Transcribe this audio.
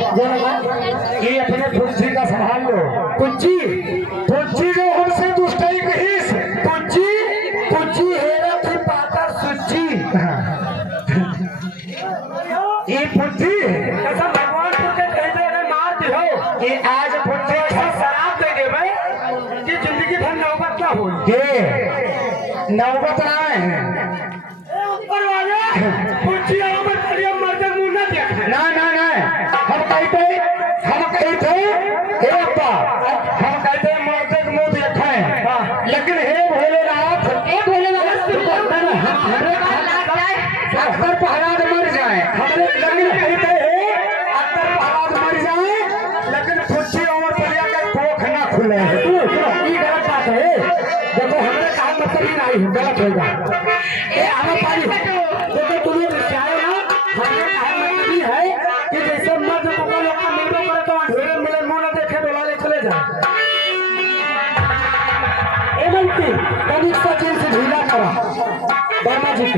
ये अपने पुज्जी का संभाल लो। पुज्जी पुज्जी जो हमसे दुष्टाई कहीस पुज्जी पुज्जी हेरा थी पाता सुज्जी। ये पुज्जी ऐसा भगवान को कह दे अगर मार दियो ये आज पुज्जी ऐसा शराब दे दे भाई कि जिंदगी भर नौबत क्या हो ये नौबत ना है ऊपर वाले पुज्जी और करिए मर्द मुंह ना देख ना ना ना हम कहते हे अप्पा हम कहते मर्द मुंह देखे लेकिन हे भोलेनाथ अक्सर पहराद मर जाए लेकिन कहते हैं अक्सर पहराद मर जाए लेकिन खुशी और बलिया का कोख ना खुले ये गलत बात है। देखो हमने कहा मतलब ही नहीं गलत होगा ये हमें पानी देखो तुम्हें विचार ना हमने कहा मतलब ही है कि जैसे मर्द को लोग का मिलने पड़े तो अंधेरे मिले मुंह न देखे डोलाले चले जाए एवं की तनिक सा चीज से ढीला करा वर्मा जी